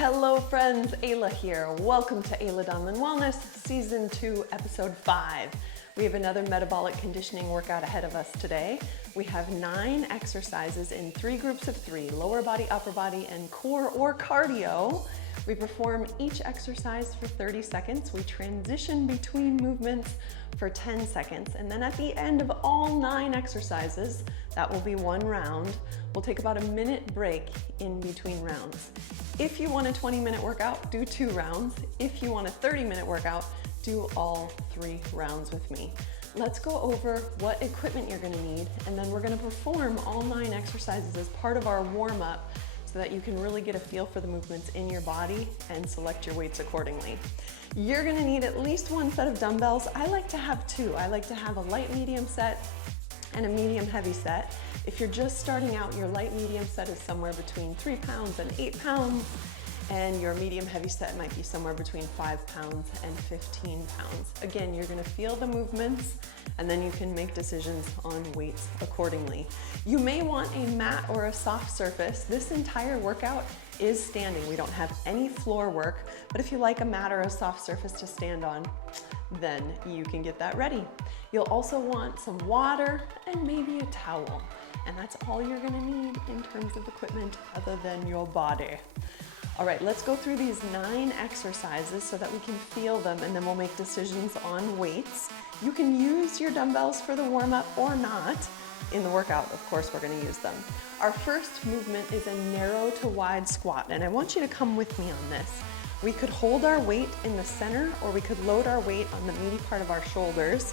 Hello friends, Ayla here. Welcome to Ayla Dumb and Wellness, Season 2, Episode 5. We have another metabolic conditioning workout ahead of us today. We have 9 exercises in 3 groups of 3, lower body, upper body, and core or cardio. We perform each exercise for 30 seconds. We transition between movements for 10 seconds. And then at the end of all 9 exercises, that will be 1 round, we'll take about a minute break in between rounds. If you want a 20-minute workout, do 2 rounds. If you want a 30-minute workout, do all 3 rounds with me. Let's go over what equipment you're gonna need, and then we're gonna perform all 9 exercises as part of our warm-up so that you can really get a feel for the movements in your body and select your weights accordingly. You're gonna need at least 1 set of dumbbells. I like to have 2. I like to have a light medium set and a medium heavy set. If you're just starting out, your light medium set is somewhere between 3 pounds and 8 pounds, and your medium heavy set might be somewhere between 5 pounds and 15 pounds. Again, you're gonna feel the movements, and then you can make decisions on weights accordingly. You may want a mat or a soft surface. This entire workout is standing. We don't have any floor work, but if you like a mat or a soft surface to stand on, then you can get that ready. You'll also want some water and maybe a towel. And that's all you're gonna need in terms of equipment other than your body. All right, let's go through these 9 exercises so that we can feel them, and then we'll make decisions on weights. You can use your dumbbells for the warm-up or not. In the workout, of course, we're gonna use them. Our first movement is a narrow to wide squat, and I want you to come with me on this. We could hold our weight in the center, or we could load our weight on the meaty part of our shoulders.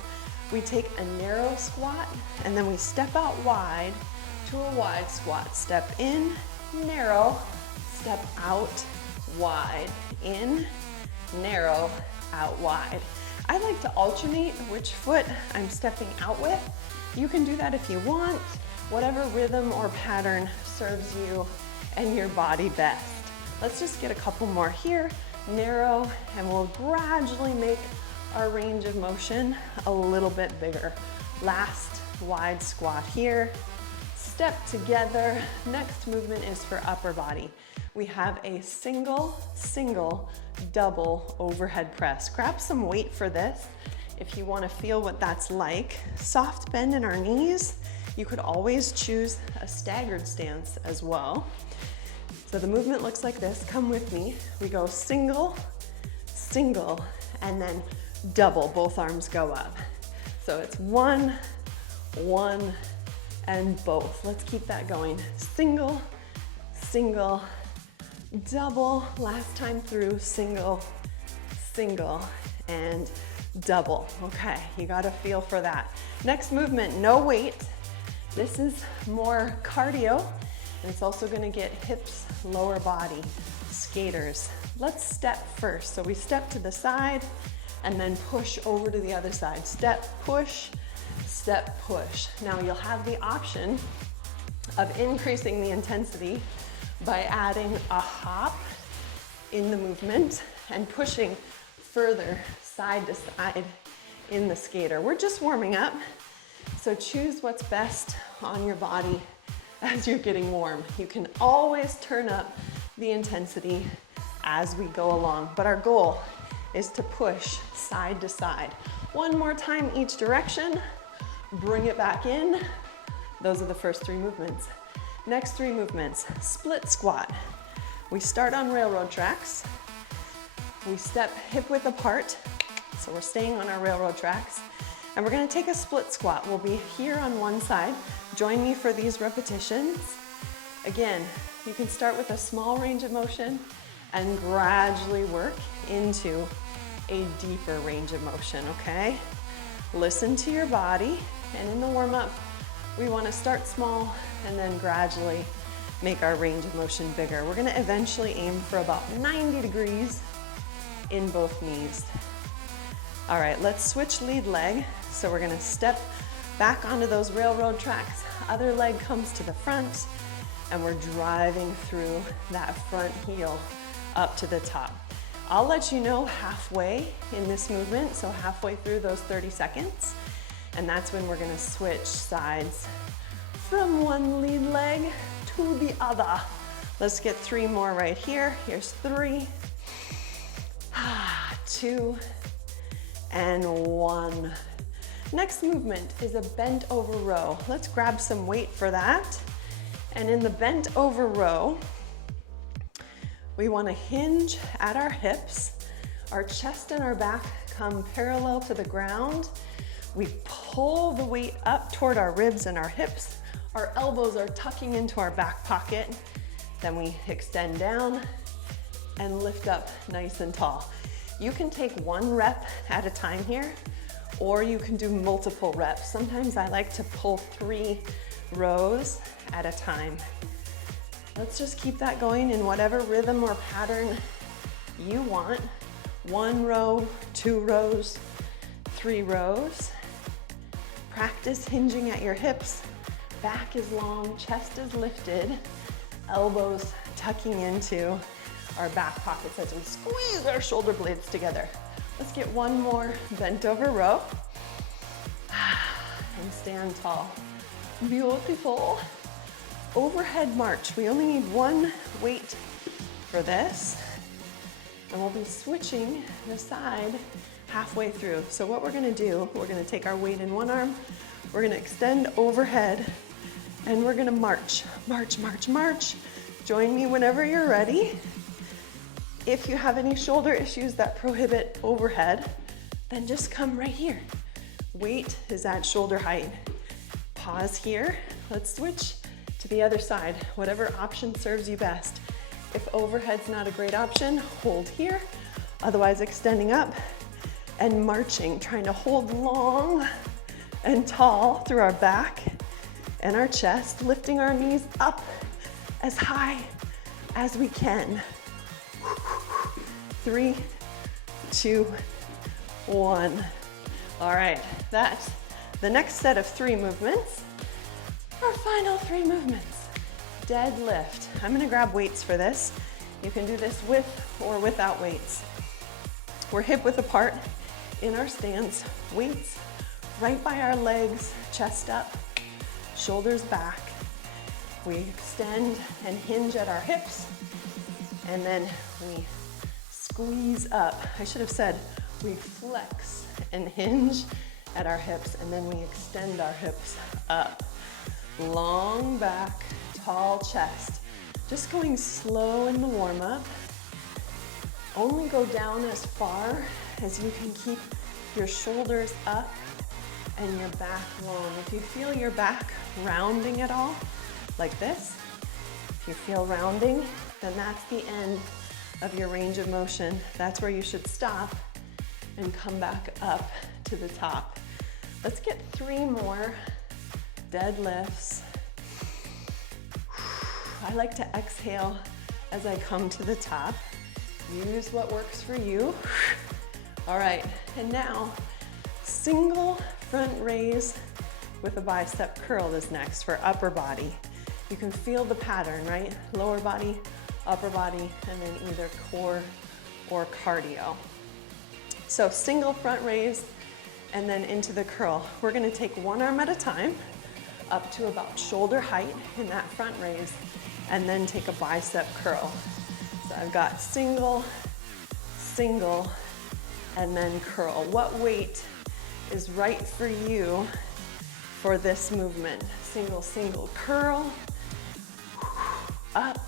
We take a narrow squat, and then we step out wide to a wide squat. Step in, narrow, step out, wide. In, narrow, out wide. I like to alternate which foot I'm stepping out with. You can do that if you want, whatever rhythm or pattern serves you and your body best. Let's just get a couple more here. Narrow, and we'll gradually make our range of motion a little bit bigger. Last wide squat here. Step together. Next movement is for upper body. We have a single, double overhead press. Grab some weight for this if you want to feel what that's like. Soft bend in our knees. You could always choose a staggered stance as well. So the movement looks like this. Come with me. We go single, and then double. Both arms go up. So it's 1, 1, and both. Let's keep that going. Single, double. Last time through, single, and double. Okay, you got a feel for that. Next movement, no weight. This is more cardio, and it's also gonna get hips, lower body, skaters. Let's step first. So we step to the side and then push over to the other side. Step, push, step, push. Now you'll have the option of increasing the intensity by adding a hop in the movement and pushing further side to side in the skater. We're just warming up, so choose what's best on your body as you're getting warm. You can always turn up the intensity as we go along, but our goal is to push side to side. 1 more time each direction, bring it back in. Those are the first 3 movements. Next 3 movements, split squat. We start on railroad tracks. We step hip width apart, so we're staying on our railroad tracks. And we're gonna take a split squat. We'll be here on one side. Join me for these repetitions. Again, you can start with a small range of motion and gradually work into a deeper range of motion, okay? Listen to your body, and in the warm-up, we wanna start small and then gradually make our range of motion bigger. We're gonna eventually aim for about 90 degrees in both knees. All right, let's switch lead leg. So we're gonna step back onto those railroad tracks. Other leg comes to the front, and we're driving through that front heel up to the top. I'll let you know halfway in this movement, so halfway through those 30 seconds, and that's when we're gonna switch sides from one lead leg to the other. Let's get 3 more right here. Here's 3, 2, and 1. Next movement is a bent over row. Let's grab some weight for that. And in the bent over row, we want to hinge at our hips. Our chest and our back come parallel to the ground. We pull the weight up toward our ribs and our hips. Our elbows are tucking into our back pocket. Then we extend down and lift up nice and tall. You can take 1 rep at a time here, or you can do multiple reps. Sometimes I like to pull 3 rows at a time. Let's just keep that going in whatever rhythm or pattern you want. 1 row, 2 rows, 3 rows. Practice hinging at your hips. Back is long, chest is lifted, elbows tucking into our back pockets as we squeeze our shoulder blades together. Let's get 1 more bent over row and stand tall. Beautiful. Overhead march. We only need 1 weight for this, and we'll be switching the side halfway through. So what we're gonna do, we're gonna take our weight in 1 arm, we're gonna extend overhead, and we're gonna march, march, march, march. Join me whenever you're ready. If you have any shoulder issues that prohibit overhead, then just come right here. Weight is at shoulder height. Pause here. Let's switch to the other side, whatever option serves you best. If overhead's not a great option, hold here. Otherwise, extending up and marching, trying to hold long and tall through our back and our chest, lifting our knees up as high as we can. 3, 2, 1. All right, that's the next set of 3 movements. Our final 3 movements. Deadlift. I'm gonna grab weights for this. You can do this with or without weights. We're hip width apart in our stance. Weights right by our legs, chest up, shoulders back. We extend and hinge at our hips, and then we squeeze up. I should have said we flex and hinge at our hips, and then we extend our hips up. Long back, tall chest. Just going slow in the warm-up. Only go down as far as you can keep your shoulders up and your back long. If you feel your back rounding at all, like this, if you feel rounding, then that's the end of your range of motion. That's where you should stop and come back up to the top. Let's get 3 more deadlifts. I like to exhale as I come to the top. Use what works for you. All right, and now single front raise with a bicep curl is next for upper body. You can feel the pattern, right? Lower body, upper body, and then either core or cardio. So single front raise and then into the curl. We're gonna take 1 arm at a time up to about shoulder height in that front raise, and then take a bicep curl. So I've got single, single, and then curl. What weight is right for you for this movement? Single, single, curl, up.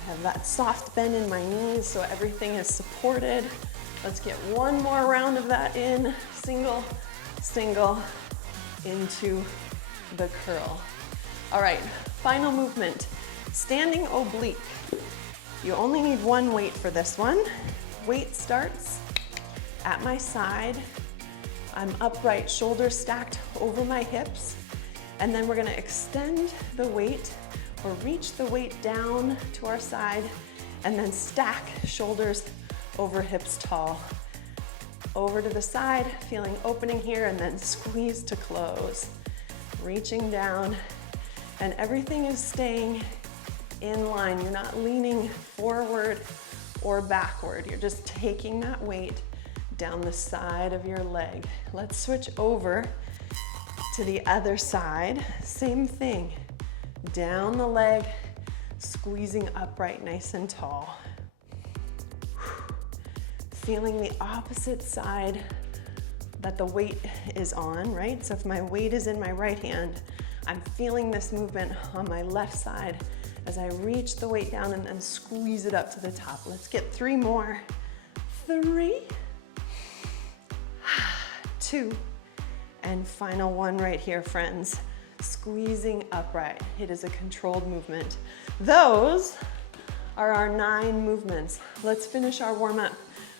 I have that soft bend in my knees so everything is supported. Let's get 1 more round of that in. Single, single, into the curl. All right, final movement. Standing oblique. You only need 1 weight for this one. Weight starts at my side. I'm upright, shoulders stacked over my hips. And then we're gonna extend the weight or reach the weight down to our side and then stack shoulders over hips tall. Over to the side, feeling opening here, and then squeeze to close. Reaching down, and everything is staying in line. You're not leaning forward or backward. You're just taking that weight down the side of your leg. Let's switch over to the other side. Same thing. Down the leg, Squeezing upright, nice and tall. Feeling the opposite side that the weight is on, right? So if my weight is in my right hand, I'm feeling this movement on my left side as I reach the weight down and then squeeze it up to the top. Let's get 3 more. 3, 2, and final one right here, friends. Squeezing upright. It is a controlled movement. Those are our 9 movements. Let's finish our warm up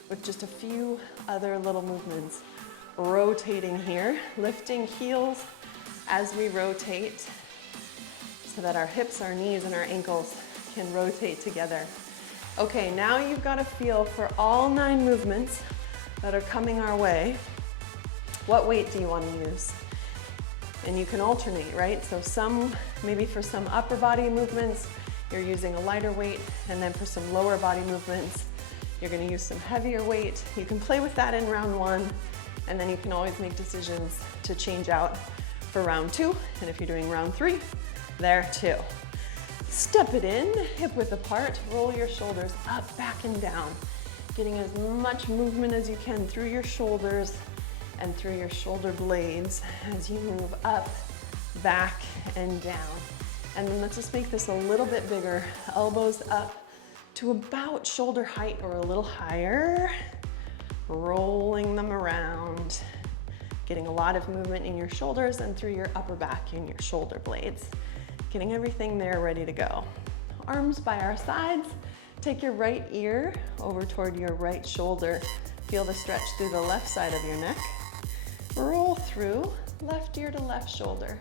with just a few other little movements. Rotating here, lifting heels as we rotate so that our hips, our knees, and our ankles can rotate together. Okay, now you've got a feel for all 9 movements that are coming our way. What weight do you want to use? And you can alternate, right? So maybe for some upper body movements, you're using a lighter weight, and then for some lower body movements, you're gonna use some heavier weight. You can play with that in round 1, and then you can always make decisions to change out for round 2. And if you're doing round 3, there too. Step it in, hip width apart, roll your shoulders up, back, and down. Getting as much movement as you can through your shoulders and through your shoulder blades as you move up, back, and down. And then let's just make this a little bit bigger. Elbows up to about shoulder height or a little higher. Rolling them around. Getting a lot of movement in your shoulders and through your upper back and your shoulder blades. Getting everything there ready to go. Arms by our sides. Take your right ear over toward your right shoulder. Feel the stretch through the left side of your neck. Roll through, left ear to left shoulder.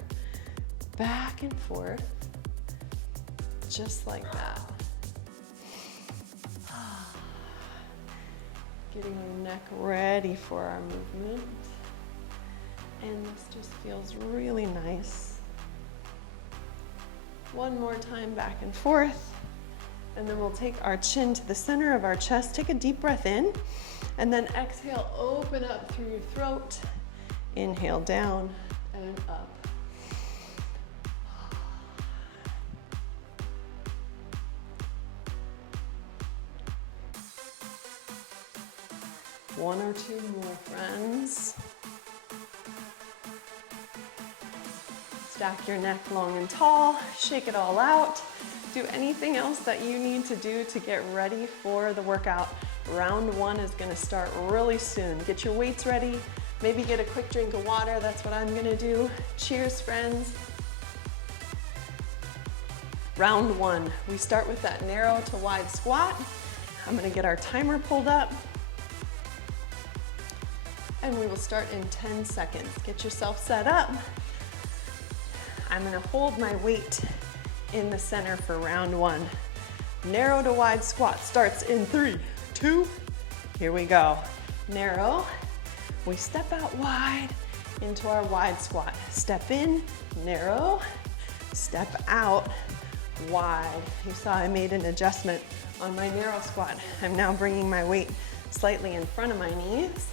Back and forth, just like that. Getting your neck ready for our movement. And this just feels really nice. One more time, back and forth. And then we'll take our chin to the center of our chest. Take a deep breath in. And then exhale, open up through your throat. Inhale down and up. One or 2 more, friends. Stack your neck long and tall, shake it all out. Do anything else that you need to do to get ready for the workout. Round 1 is gonna start really soon. Get your weights ready, maybe get a quick drink of water. That's what I'm gonna do. Cheers, friends. Round 1, we start with that narrow to wide squat. I'm gonna get our timer pulled up. And we will start in 10 seconds. Get yourself set up. I'm gonna hold my weight in the center for round 1. Narrow to wide squat starts in 3, 2, here we go. Narrow, we step out wide into our wide squat. Step in, narrow, step out, wide. You saw I made an adjustment on my narrow squat. I'm now bringing my weight slightly in front of my knees.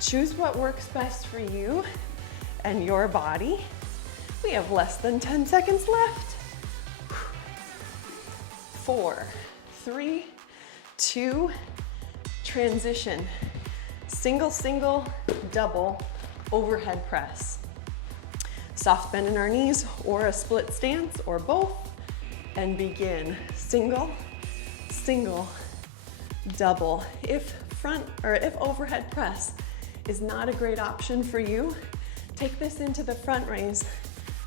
Choose what works best for you and your body. We have less than 10 seconds left. 4, 3, 2, transition. Single, single, double, overhead press. Soft bend in our knees or a split stance or both, and begin. Single, single, double. If overhead press is not a great option for you, take this into the front raise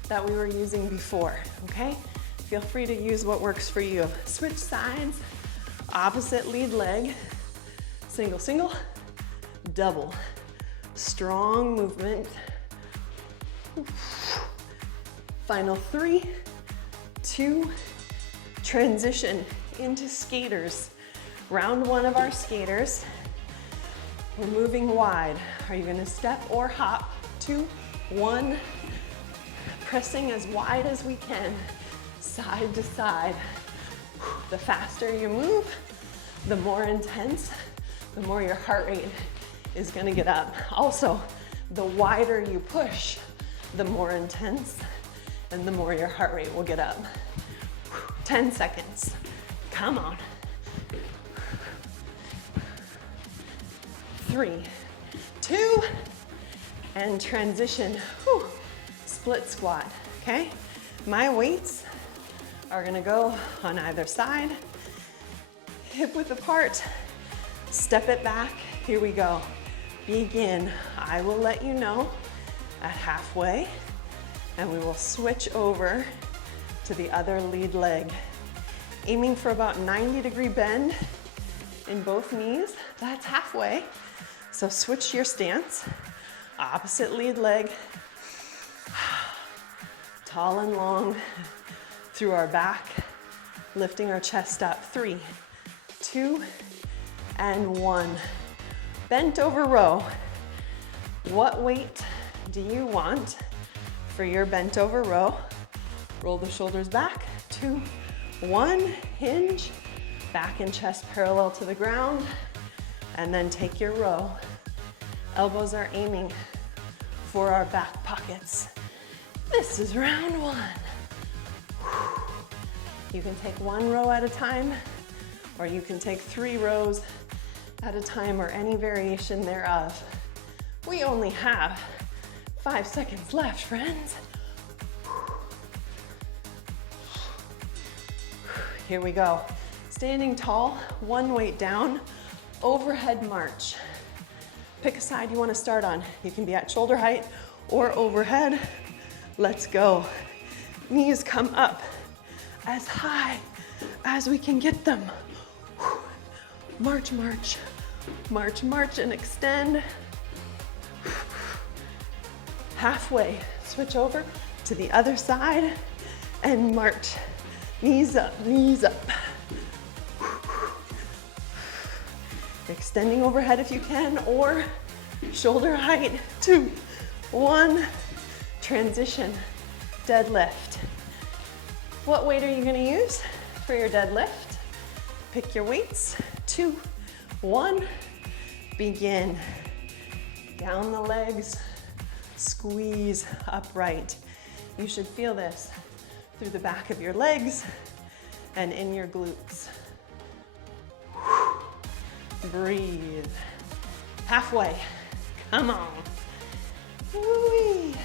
that we were using before, okay? Feel free to use what works for you. Switch sides, opposite lead leg, single, single, double. Strong movement. Final 3, 2, transition into skaters. Round 1 of our skaters. We're moving wide. Are you gonna step or hop? 2, 1. Pressing as wide as we can, side to side. The faster you move, the more intense, the more your heart rate is gonna get up. Also, the wider you push, the more intense and the more your heart rate will get up. 10 seconds. Come on. 3, 2, and transition. Whew. Split squat, okay? My weights are gonna go on either side, hip width apart, step it back, here we go. Begin. I will let you know at halfway, and we will switch over to the other lead leg. Aiming for about 90-degree bend in both knees, that's halfway. So switch your stance, opposite lead leg, tall and long through our back, lifting our chest up. 3, 2, and 1. Bent over row. What weight do you want for your bent over row? Roll the shoulders back. 2, 1, hinge, back and chest parallel to the ground, and then take your row. Elbows are aiming for our back pockets. This is round 1. You can take 1 row at a time, or you can take 3 rows at a time, or any variation thereof. We only have 5 seconds left, friends. Here we go. Standing tall, 1 weight down, overhead march. Pick a side you want to start on. You can be at shoulder height or overhead. Let's go. Knees come up as high as we can get them. March, march, march, march, and extend. Halfway, switch over to the other side and march. Knees up, knees up. Extending overhead if you can, or shoulder height. 2, 1, transition, deadlift. What weight are you gonna use for your deadlift? Pick your weights. 2, 1, begin. Down the legs, squeeze upright. You should feel this through the back of your legs and in your glutes. Breathe. Halfway. Come on. Woo-wee.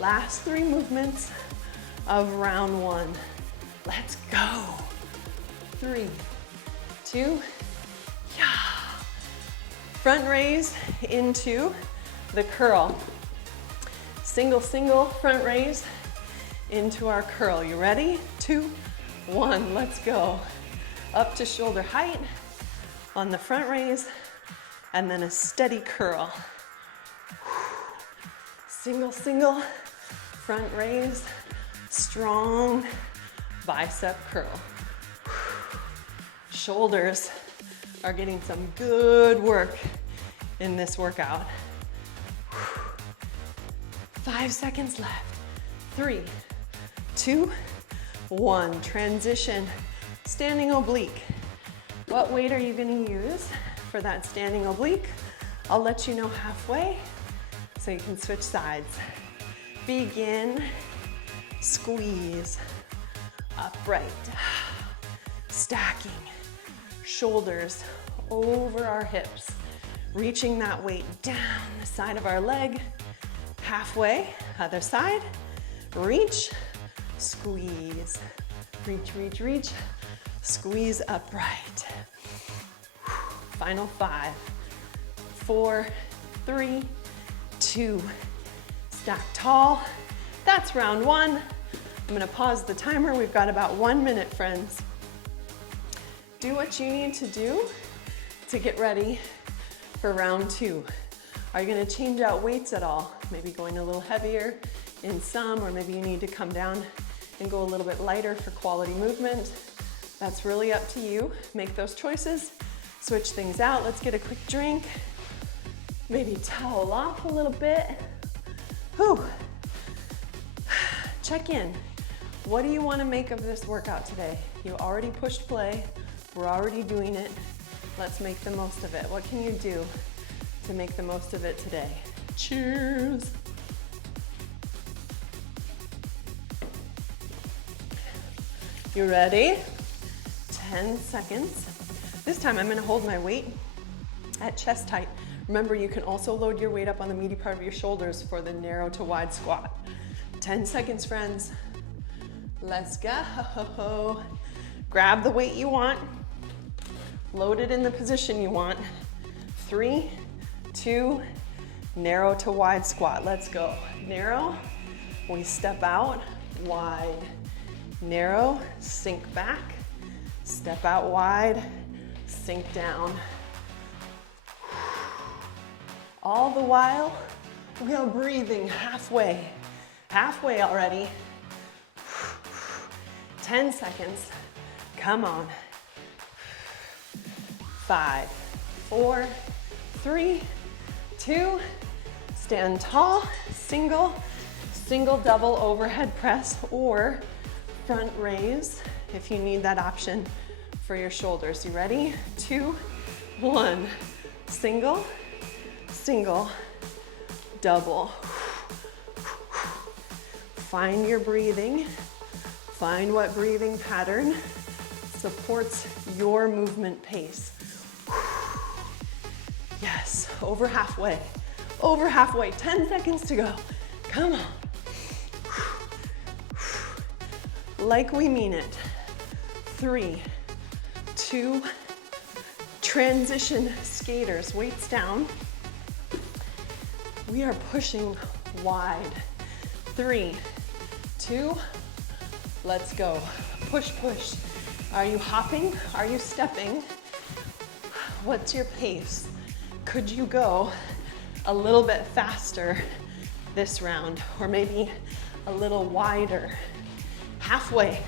Last 3 movements of round 1. Let's go. 3, 2, yeah. Front raise into the curl. Single, single, front raise into our curl. You ready? 2, 1, let's go. Up to shoulder height on the front raise, and then a steady curl. Single, single, front raise, strong bicep curl. Shoulders are getting some good work in this workout. 5 seconds left. 3, 2, 1. Transition, standing oblique. What weight are you gonna use for that standing oblique? I'll let you know halfway so you can switch sides. Begin, squeeze, upright, stacking, shoulders over our hips, reaching that weight down the side of our leg, halfway, other side, reach, squeeze, reach, reach, reach, squeeze upright. Final 5, 4, 3, 2, stack tall. That's round 1. I'm gonna pause the timer. We've got about 1 minute, friends. Do what you need to do to get ready for round 2. Are you gonna change out weights at all? Maybe going a little heavier in some, or maybe you need to come down and go a little bit lighter for quality movement. That's really up to you. Make those choices, switch things out. Let's get a quick drink. Maybe towel off a little bit. Whew. Check in. What do you want to make of this workout today? You already pushed play. We're already doing it. Let's make the most of it. What can you do to make the most of it today? Cheers. You ready? 10 seconds. This time I'm gonna hold my weight at chest height. Remember, you can also load your weight up on the meaty part of your shoulders for the narrow to wide squat. 10 seconds, friends. Let's go. Grab the weight you want. Load it in the position you want. 3, 2, narrow to wide squat. Let's go. Narrow, we step out, wide. Narrow, sink back. Step out wide, sink down. All the while, we are breathing halfway. Halfway already. 10 seconds. Come on. 5, 4, 3, 2, stand tall, single, double overhead press, or front raise if you need that option for your shoulders. You ready? 2, 1. Single, double. Find your breathing. Find what breathing pattern supports your movement pace. Yes, over halfway. 10 seconds to go. Come on. Like we mean it. 3, 2, transition skaters, weights down. We are pushing wide. 3, 2, let's go. Push, push. Are you hopping? Are you stepping? What's your pace? Could you go a little bit faster this round, or maybe a little wider? Halfway.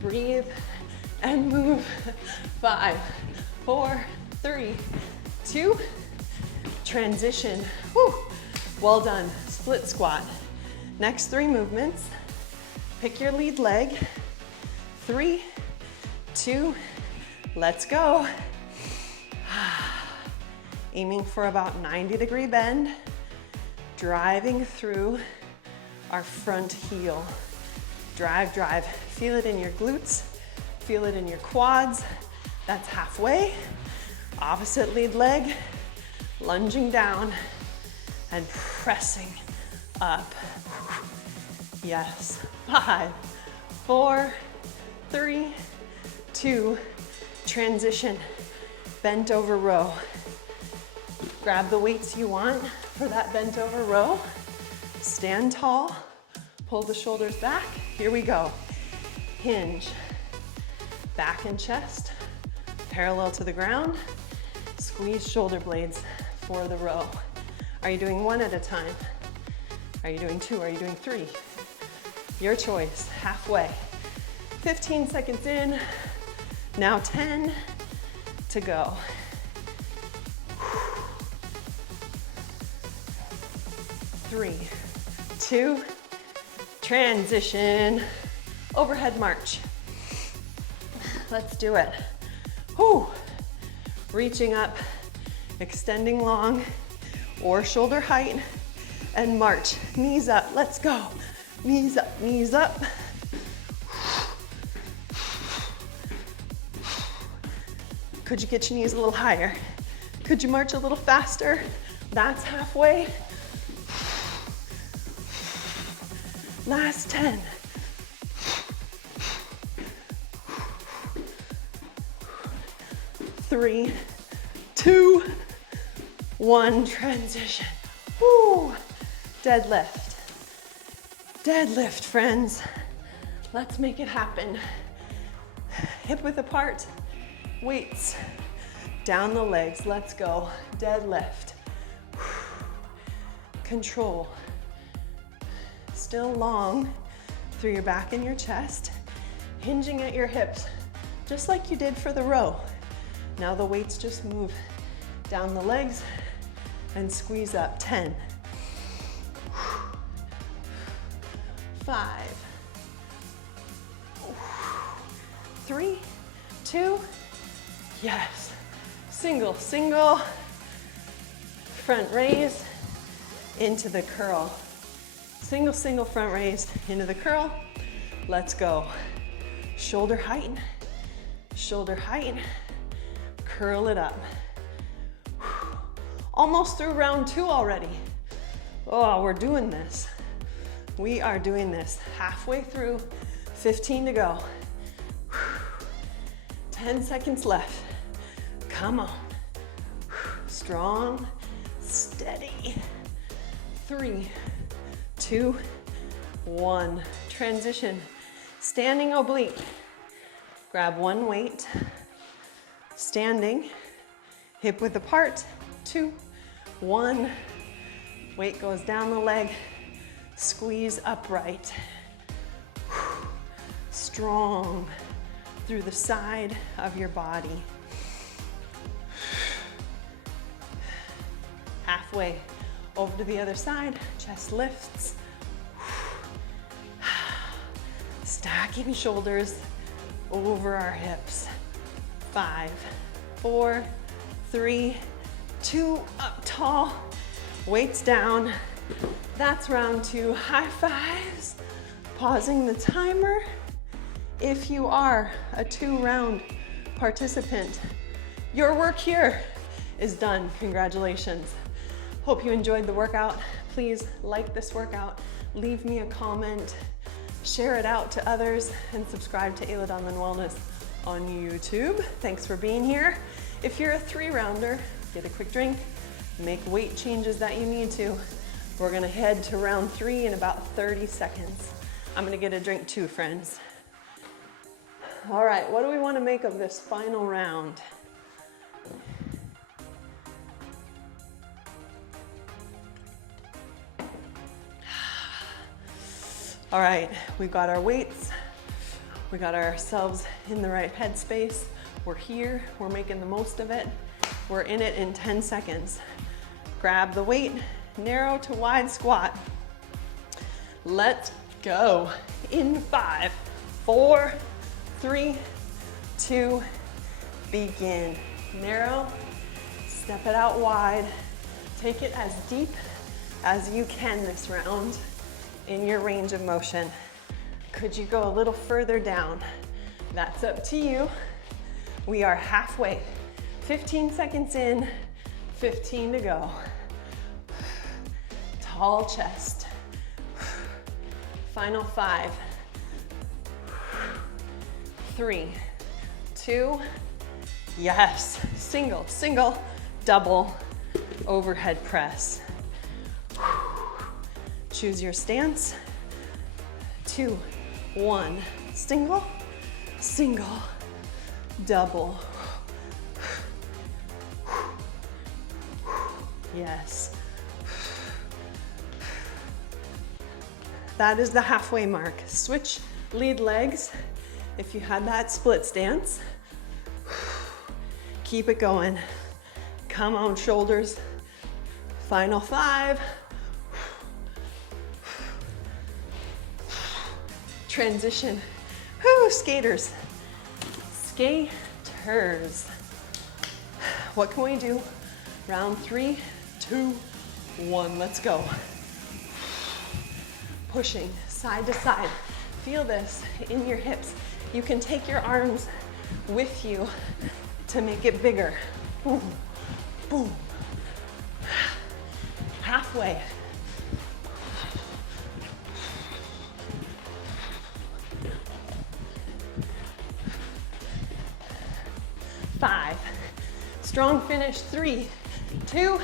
Breathe and move. 5, 4, 3, 2, transition. Woo. Well done. Split squat. Next 3 movements. Pick your lead leg. 3, 2, let's go. Aiming for about 90-degree bend. Driving through our front heel. Drive, drive. Feel it in your glutes. Feel it in your quads. That's halfway. Opposite lead leg. Lunging down and pressing up. Yes. 5, 4, 3, 2, transition. Bent over row. Grab the weights you want for that bent over row. Stand tall. Pull the shoulders back. Here we go. Hinge. Back and chest parallel to the ground. Squeeze shoulder blades for the row. Are you doing 1 at a time? Are you doing 2? Are you doing 3? Your choice. Halfway. 15 seconds in. Now 10 to go. 3, 2, transition. Overhead march. Let's do it. Whew. Reaching up, extending long or shoulder height, and march. Knees up. Let's go. Knees up, knees up. Could you get your knees a little higher? Could you march a little faster? That's halfway. Last 10. Three, 2, 1, transition. Woo! Deadlift. Deadlift, friends. Let's make it happen. Hip width apart, weights down the legs. Let's go. Deadlift. Control. Still long through your back and your chest, hinging at your hips, just like you did for the row. Now the weights just move down the legs and squeeze up. 10, 5, 3, 2, yes. Single, single, front raise, into the curl. Single, single front raise into the curl. Let's go. Shoulder height, curl it up. Almost through round 2 already. Oh, we're doing this. We are doing this. Halfway through, 15 to go. 10 seconds left. Come on. Strong, steady. 3, 2, 1. Transition. Standing oblique. Grab one weight. Standing. Hip width apart. 2, 1. Weight goes down the leg. Squeeze upright. Strong through the side of your body. Halfway over to the other side. Chest lifts. Stacking shoulders over our hips. 5, 4, 3, 2, up tall. Weights down. That's round 2. High fives. Pausing the timer. If you are a 2-round participant, your work here is done. Congratulations. Hope you enjoyed the workout. Please like this workout, leave me a comment, share it out to others, and subscribe to Ayla Donlin Wellness on YouTube. Thanks for being here. If you're a 3-rounder, get a quick drink, make weight changes that you need to. We're gonna head to round 3 in about 30 seconds. I'm gonna get a drink too, friends. All right, what do we want to make of this final round? All right, we've got our weights. We got ourselves in the right headspace. We're here, we're making the most of it. We're in it in 10 seconds. Grab the weight, narrow to wide squat. Let's go. In 5, 4, 3, 2, begin. Narrow, step it out wide. Take it as deep as you can this round in your range of motion. Could you go a little further down? That's up to you. We are halfway. 15 seconds in, 15 to go. Tall chest. Final 5, 3, 2, yes. Single, single, double, overhead press. Choose your stance. 2, 1, single, single, double. Yes. That is the halfway mark. Switch lead legs. If you had that split stance, keep it going. Come on, shoulders. Final 5. Transition. Whoo, skaters. Skaters. What can we do? Round 3, 2, 1. Let's go. Pushing side to side. Feel this in your hips. You can take your arms with you to make it bigger. Boom, boom. Halfway. Five. Strong finish. 3, 2,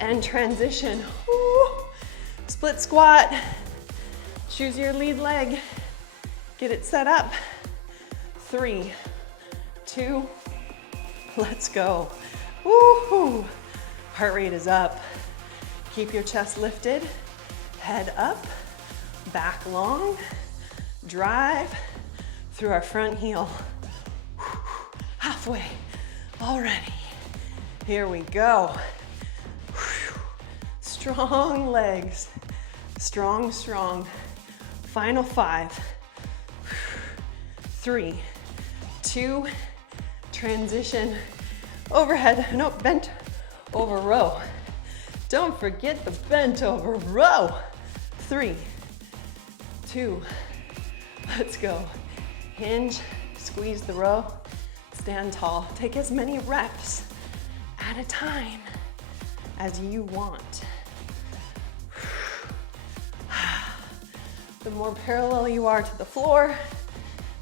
and transition. Woo. Split squat. Choose your lead leg. Get it set up. 3, 2, let's go. Woohoo! Heart rate is up. Keep your chest lifted. Head up. Back long. Drive through our front heel. Halfway already. Here we go. Strong legs. Strong, strong. Final 5, 3, 2, transition. Overhead, nope, bent over row. Don't forget the bent over row. 3, 2, let's go. Hinge, squeeze the row, stand tall. Take as many reps at a time as you want. The more parallel you are to the floor,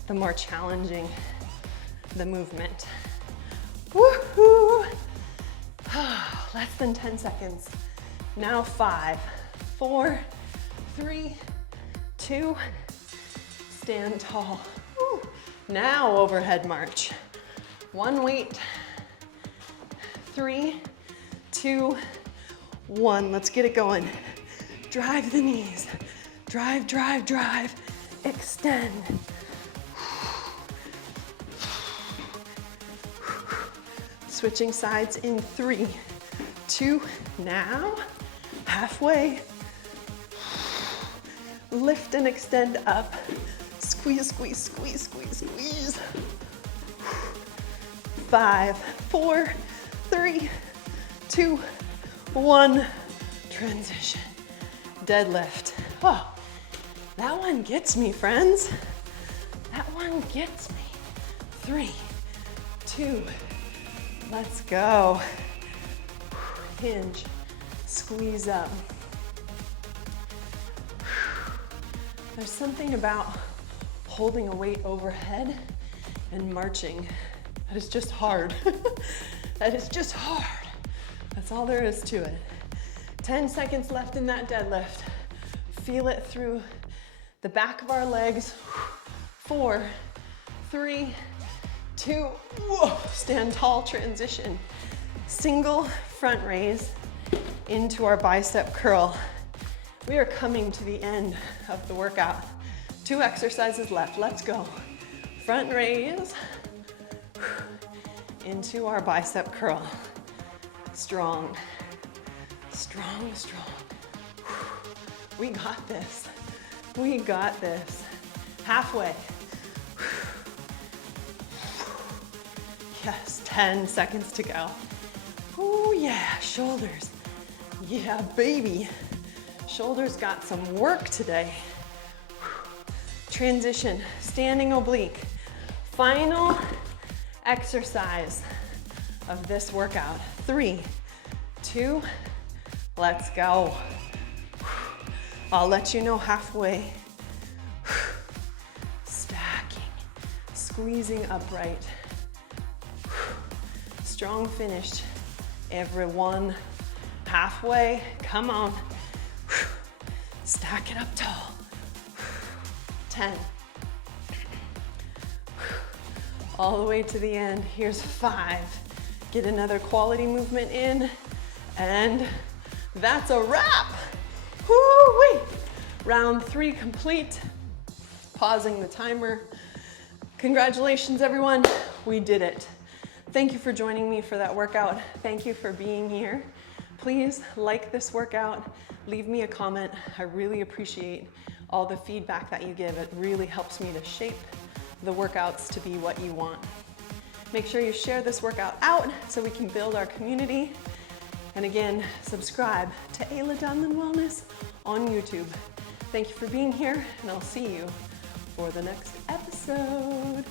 the more challenging the movement. Woohoo! Less than 10 seconds. Now 5, 4, 3, 2, stand tall. Woo. Now overhead march. One weight. 3, 2, 1. Let's get it going. Drive the knees. Drive, drive, drive. Extend. Switching sides in 3, 2, now. Halfway. Lift and extend up. Squeeze, squeeze, squeeze, squeeze, squeeze. 5, 4, 3, 2, 1. Transition. Deadlift. Oh, that one gets me, friends. That one gets me. 3, 2, let's go. Hinge, squeeze up. There's something about holding a weight overhead and marching that is just hard. That is just hard. That's all there is to it. 10 seconds left in that deadlift. Feel it through the back of our legs. 4, 3, 2, whoa. Stand tall, transition. Single front raise into our bicep curl. We are coming to the end of the workout. 2 exercises left, let's go. Front raise into our bicep curl. Strong, strong, strong. We got this, we got this. Halfway. Yes, 10 seconds to go. Oh yeah, shoulders. Yeah, baby. Shoulders got some work today. Transition, standing oblique. Final exercise of this workout. 3, 2, let's go. I'll let you know halfway. Stacking, squeezing upright. Strong finish, everyone. Halfway, come on. Stack it up tall. 10. All the way to the end. Here's 5. Get another quality movement in, and that's a wrap. Woo-wee. Round 3 complete. Pausing the timer. Congratulations, everyone. We did it. Thank you for joining me for that workout. Thank you for being here. Please like this workout. Leave me a comment. I really appreciate all the feedback that you give. It really helps me to shape the workouts to be what you want. Make sure you share this workout out so we can build our community. And again, subscribe to Ayla Dunman Wellness on YouTube. Thank you for being here, and I'll see you for the next episode.